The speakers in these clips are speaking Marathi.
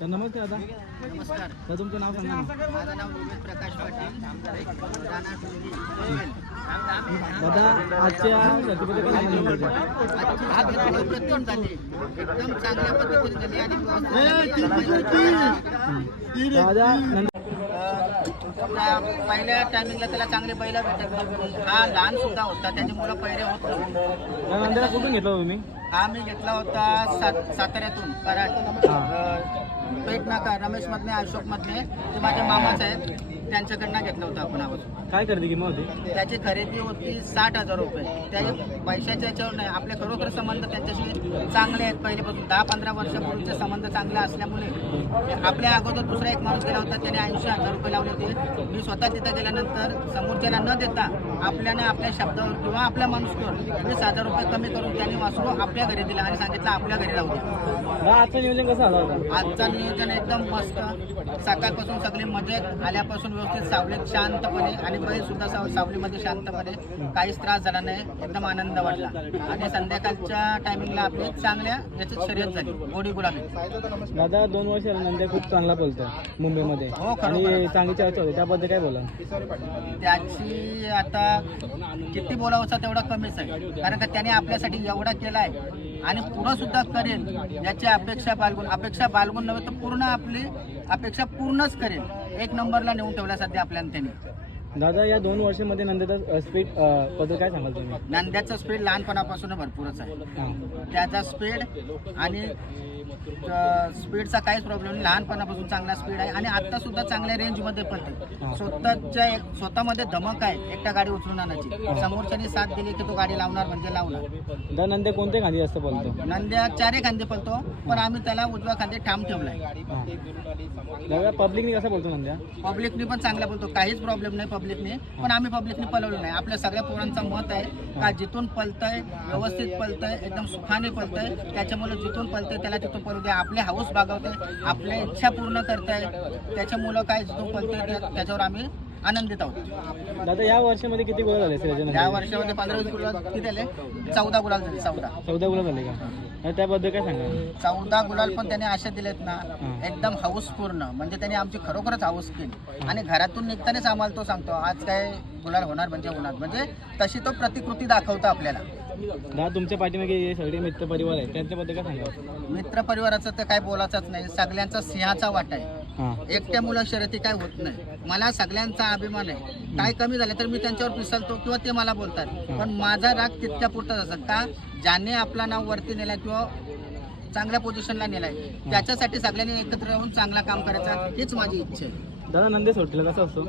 तर नमस्ते दादा. नमस्कार. तर तुमचं नाव सांगा माझं नाव प्रकाश पाटील राणा टुंगी दादा आजच्या काय सांगाल? आजची झाली एकदम चांगल्या पद्धतीने झाली आणि व्यवस्थित दादा नंतर त्या पहिल्या टायमिंगला त्याला चांगले बैल भेटत नव्हते. हा लहान सुद्धा होता त्याची मुलं पहिले होत नव्हते. नंदीला कुठून घेतला तुम्ही? हा मी घेतला होता सात साताऱ्यातून कराड. अं, पेट नाका. रमेश मधले अशोक मधले ते माझे मामाच आहेत. त्यांच्याकडनं घेतला होता आपण आवाज काय करते किंमत होती? त्याची खरेदी होती साठ हजार रुपये. त्याचे पैशाच्या याच्यावर नाही. आपले खरोखर संबंध त्यांच्याशी चांगले आहेत. पहिलेपासून दहा पंधरा वर्षापूर्वीचे संबंध चांगले असल्यामुळे आपल्या अगोदर दुसरा एक माणूस गेला होता. त्याने ऐंशी हजार रुपये लावले होते. मी स्वतः तिथं गेल्यानंतर समोरच्याला न देता आपल्याने आपल्या शब्दावर किंवा आपल्या माणूसवर वीस हजार रुपये कमी करून त्यांनी वासरू आपल्या घरी दिला आणि सांगितलं आपल्या घरी राहू द्या. आजचं नियोजन कसं आजचा नियोजन एकदम मस्त. सकाळपासून सगळे मजेत आल्यापासून व्यवस्थित सावलीत शांतपणे आणि बैल सुद्धा साव सावलीमध्ये शांतपणे काहीच त्रास झाला नाही एकदम आनंद वाटला. आणि संध्याकाळच्या टायमिंगला आपली चांगल्या याची शर्यत झाली गोडी गुलाबी. दादा दोन वर्ष नंतर खूप चांगला बोलतो मुंबईमध्ये. हो. आणि चांगली चर्चा होती त्याबद्दल काय बोला त्याची आता किती बोलावंसा तेवढा कमीच आहे. कारण का त्याने आपल्यासाठी एवढा केला आहे आणि पुढं सुद्धा करेल याची अपेक्षा बाळगून अपेक्षा बाळगून नव्हे पूर्ण आपली अपेक्षा पूर्णच करेल. एक नंबरला नेऊन ठेवला सध्या आपल्याला त्याने दादा या दोन वर्षामध्ये नंदीचा स्पीडबद्दल काय सांगाल तुम्ही? नांद्याचा स्पीड लहानपणापासून भरपूरच आहे. त्याचा स्पीड आणि स्पीडचा काहीच प्रॉब्लेम नाही. लहानपणापासून चांगला स्पीड आहे. आणि आता सुद्धा चांगल्या रेंजमध्ये पडते स्वतःच्या एक- स्वतःमध्ये धमक आहे एकटा गाडी उचलून आणायची. समोरच्यानी साथ दिली की तो गाडी लावणार म्हणजे लावणार. दादा नंदे कोणते खांदी जास्त बोलतो? नंद्या चारही खांदे पळतो पण आम्ही त्याला उजव्या खांदे ठाम ठेवलाय. पब्लिकनी कसं बोलतो नंद्या? पब्लिकनी पण चांगला बोलतो. काहीच प्रॉब्लेम नाही. पब्लिकने पण आम्ही पब्लिकने पलवलं नाही. आपल्या सगळ्या पोरांचं मत आहे का जिथून पलतंय व्यवस्थित पलतंय एकदम सुखाने पलतंय त्याच्यामुळे जिथून पलतंय त्याला तिथून पळू द्या. आपले हाऊस भागवतंय आपल्या इच्छा पूर्ण करताय त्याच्यामुळं काय जिथून पलतंय त्याच्यावर आम्ही आनंदित आहोत. दादा या वर्षामध्ये किती गोळा झाले या वर्षामध्ये पंधरा वीस गुलाल किती झाले? चौदा गुलाल झाले चौदा. चौदा गोळा झाले का? आणि त्याबद्दल काय सांगा चौदा गुलाल पण त्याने अशा दिलेत ना. एकदम हाऊस पूर्ण म्हणजे त्याने आमची खरोखरच हाऊस केली. आणि घरातून निघतानाच आम्हाला तो सांगतो आज काय गुलाल होणार म्हणजे होणार. म्हणजे तशी तो प्रतिकृती दाखवतो आपल्याला. दादा तुमच्या पाठीमागे हे सगळे मित्र परिवार आहे त्यांच्याबद्दल काय सांगा मित्र परिवाराचं तर काय बोलायचंच नाही. सगळ्यांचा सिंहाचा वाटा आहे. एकट्या मुलं शर्यती काय होत नाही. मला सगळ्यांचा अभिमान आहे. काय कमी झालं तर मी त्यांच्यावर पिसलतो किंवा ते मला बोलतात. पण माझा राग तितक्या पुरताच असत का? ज्याने आपला नाव वरती नेलाय किंवा चांगल्या पोझिशनला नेलाय त्याच्यासाठी सगळ्यांनी एकत्र राहून चांगला काम करायचं हीच माझी इच्छा आहे. दादा नंदे सुट्टीला कसं असतो?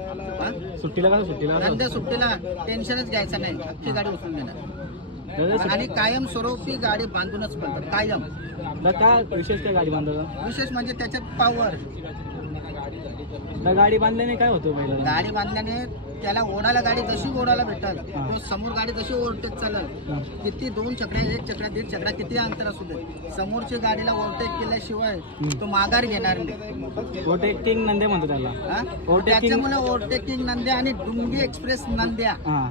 सुट्टीला कसं सुट्टीला नंतर सुट्टीला टेन्शनच घ्यायचं नाही. अख्खी गाडी उचलून देणार. आणि कायम स्वरूपी गाडी बांधूनच पडतात कायम. विशेष काय गाडी बांधता विशेष म्हणजे त्याच्यात पॉवर गाडी बांधल्याने काय होतं पहिला गाडी बांधल्याने त्याला ओढायला गाडी जशी ओढायला भेटल तो समोर गाडी जशी ओढतेच चालल किती दोन चकड्या एक चकड्या दीड चकड्या किती अंतर असू दे समोरच्या गाडीला ओव्हरटेक केल्याशिवाय तो माघार घेणार नाही. ओटेकिंग नंदे म्हणतो त्याला. हा? Overtaking- त्याच्यामुळे ओव्हरटेकिंग नंद्या आणि डुंगी एक्सप्रेस नंद्या. हां.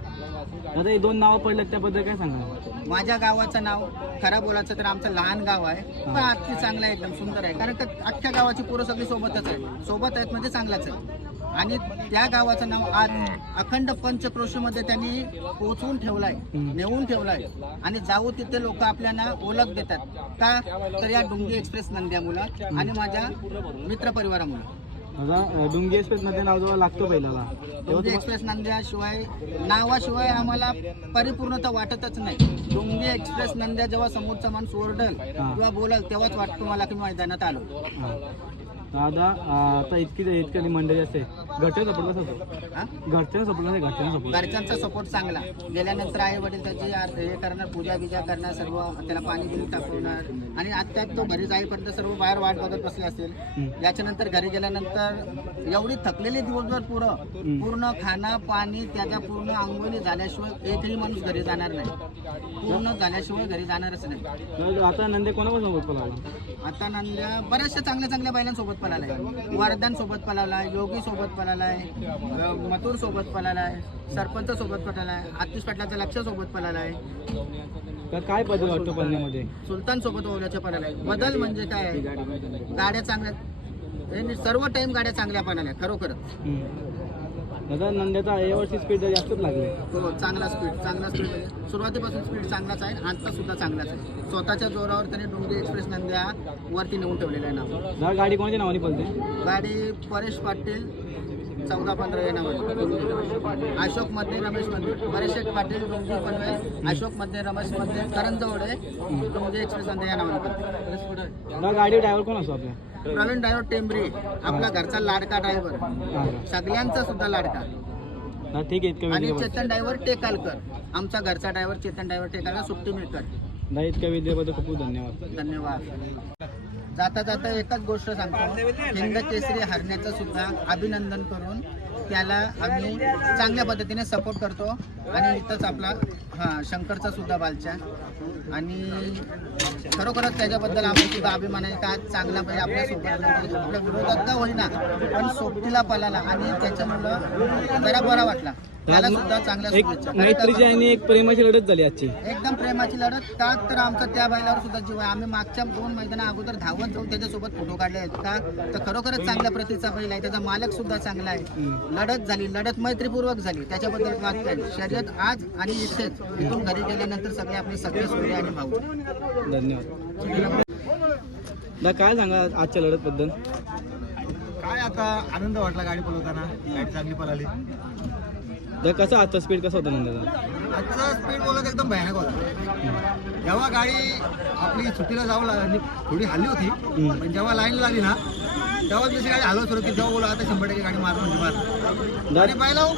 दादा हे दोन नावं पडलेत त्याबद्दल काय सांगा माझ्या गावाचं नाव खरं बोलायचं तर आमचं लहान गाव आहे. पण अति चांगलं आहे एकदम सुंदर आहे. कारण का अख्ख्या गावाची पोरं सगळी सोबतच आहे सोबत आहेत म्हणजे चांगलाच आहे. आणि त्या गावाचं नाव आज अखंड पंचक्रोशीमध्ये त्यांनी पोचवून ठेवलाय नेऊन ठेवलाय. आणि जाऊ तिथे लोक आपल्याला ओळख देतात. का? तर या डुंगी एक्सप्रेस नंद्यामुळं आणि माझ्या मित्रपरिवारामुळं. दादा डुंगी एक्सप्रेस मध्ये नाव जेव्हा लागतो पहिल्याला. तेव्हा डोंगी एक्सप्रेस नंद्याशिवाय नावाशिवाय आम्हाला परिपूर्णता वाटतच नाही. डोंगी एक्सप्रेस नंद्या जेव्हा समोरचा माणूस ओरडल किंवा बोलल तेव्हाच वाटतं मला की मैदानात आलो. दादा आता इतकी इतकी मंडळी असते घरच्या सपोर्ट कसं? घरच्या सपोर्ट कसं घरच्या सपोर्ट घरच्यांचा सपोर्ट चांगला. गेल्यानंतर आई वडील त्याची हे करणार पूजा बिजा करणार सर्व त्याला पाणी बिल टाकवणार. आणि आता तो घरी जाईपर्यंत सर्व बाहेर वाट बघत बसले असेल. याच्यानंतर घरी गेल्यानंतर एवढी थकलेली दिवसभर पुरं. पूर्ण खाणं पाणी त्याच्या पूर्ण आंघोळी झाल्याशिवाय एकही माणूस घरी जाणार नाही. पूर्ण झाल्याशिवाय घरी जाणारच नाही. आता नंदे कोणापासून आता नंद्या बऱ्याचशा चांगल्या चांगल्या बैलांसोबत पळालाय वर्धन सोबत पळालाय योगी सोबत पळालाय मथुर सोबत पळालाय सरपंच सोबत पळालाय आतिश पाटलाचा लक्ष सोबत पळालाय का काय बदल वाटतो पळण्यामध्ये सुलतान सोबत ओवल्याच्या पळालाय बदल म्हणजे काय आहे? गाड्या चांगल्या सर्व टाइम गाड्या चांगल्या पणाल्या खरोखरच. दादा नंद्याचा यावर्षी स्पीड जास्तच लागले. हो चांगला स्पीड चांगला स्पीड सुरुवातीपासून स्पीड चांगलाच आहे आता सुद्धा चांगलाच आहे. स्वतःच्या जोरावर त्याने डोंगरी एक्सप्रेस नंद्या वरती नेऊन ठेवलेलं आहे नाव. दादा गाडी कोणाच्या नावाने पळते? गाडी परेश पाटील चौदा पंधरा या नावाने अशोकमध्ये रमेशमध्ये परेश शेठ पाटील डोंगरी पनवेल अशोकमध्ये रमेशमध्ये करंजवडे डोंगरी एक्सप्रेस नंद्या या नावाने गाडी ड्रायव्हर कोण असतो आपल्या प्रवीण ड्रायव्हर टेंबरी. आपला घरचा लाडका ड्रायव्हर? सगळ्यांचा सुद्धा लाडका. ठीक आहे आणि चेतन ड्रायव्हर टेकालकर. आमचा घरचा ड्रायव्हर चेतन ड्रायव्हर टेकालकर. सुट्टी मिळकर दादा इतक्या विद्येबद्दल खूप धन्यवाद. धन्यवाद. जाता जाता एकच गोष्ट सांगतो. हिंद केसरी हरण्याचं सुद्धा अभिनंदन करून त्याला आम्ही चांगल्या पद्धतीने सपोर्ट करतो. आणि इथंच आपला हां शंकरचा सुद्धा बालचा. आणि खरोखरच त्याच्याबद्दल आम्ही सुद्धा अभिमान आहे का चांगला पाहिजे आपल्यासोबत आपल्या विरोधात का होईना पण सोबतीला पळाला आणि त्याच्यामुळं जरा बरा वाटला. त्याला सुद्धा चांगल्या एक शुभेच्छा मैत्रीची आणि एक प्रेमाची लढत झाली आजची. एकदम प्रेमाची लढत. का तर आमचा त्या बैलावर सुद्धा जीव आहे. आम्ही मागच्या दोन मैदाना अगोदर धावत जाऊन त्याच्यासोबत फोटो काढले आहेत. का? तर खरोखरच चांगल्या प्रतीचा बैल आहे. त्याचा मालक सुद्धा चांगला आहे. लढत झाली. लढत मैत्रीपूर्वक झाली. त्याच्याबद्दल नाही. शर्यत आज आणि इथेच. इथून घरी गेल्यानंतर सगळे आपले सगळे सूर्य आणि भाऊ. धन्यवाद. काय सांगा आजच्या लढतबद्दल? काय आता आनंद वाटला गाडी पळवताना? गाडी चांगली पळाली. दादा कसं आजचा स्पीड कसा होता नंद्याचा आजचा स्पीड बोलत एकदम भयानक होता. जेव्हा गाडी आपली सुट्टीला जाऊ लागली थोडी हल्ली होती हम्म. पण जेव्हा लाईन लागली ना तेव्हा जशी गाडी हलवत होती तेव्हा बोला आता शंभर टक्के गाडी मार म्हणजे मार दादा आणि पाहिलं